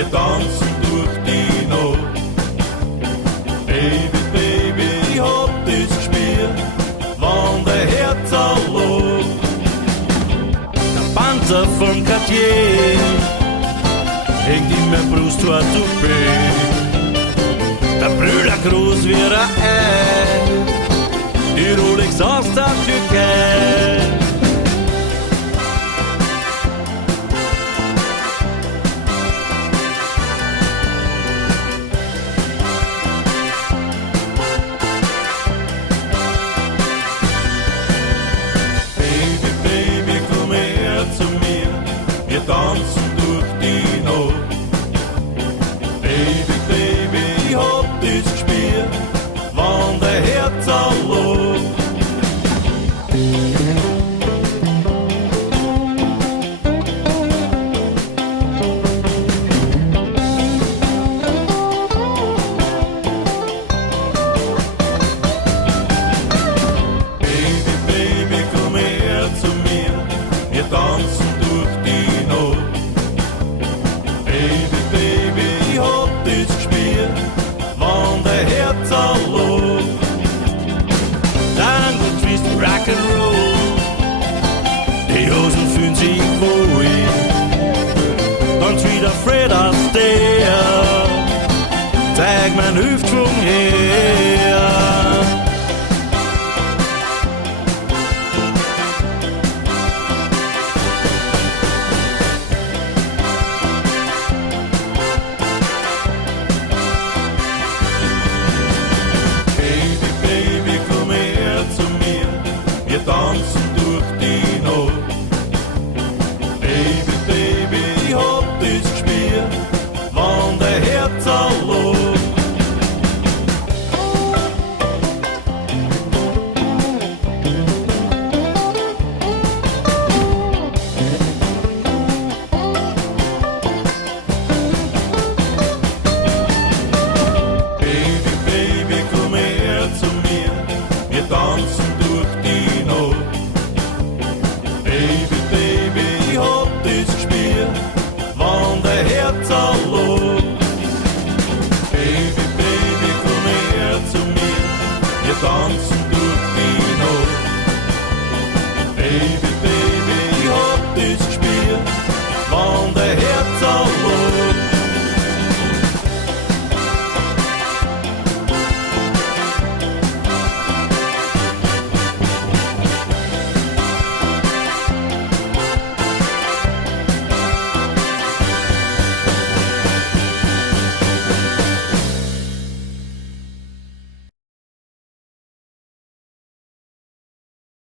wir tanzen durch die Nacht. Baby, Baby, ich hab das Gspia, wann der Heazal locht. Der Pantha von Cartier hängt in mein Brusthoatupää. Der Brülla groß wie ein Ei, die Rolex aus der Tüakei. Baby, Baby, komm her zu mir, wir tanzen durch die Nacht. Baby, Baby, ich hab das Gspia, wann der Heazal locht. Baby, Baby, komm her zu mir, wir tanzen durch die Nacht. Baby, Baby, ich hab das Gspia, wann der Heazal locht. Tango, Twist, Rock'n'Roll, die Hosen fühlen sich wohl. Ganz wieder Fred Astaire, zeig mein Hüftschwung her. Baby, Baby, komm her zu mir, wir tanzen durch die Nacht. Baby, Baby, ich hab das Gspia,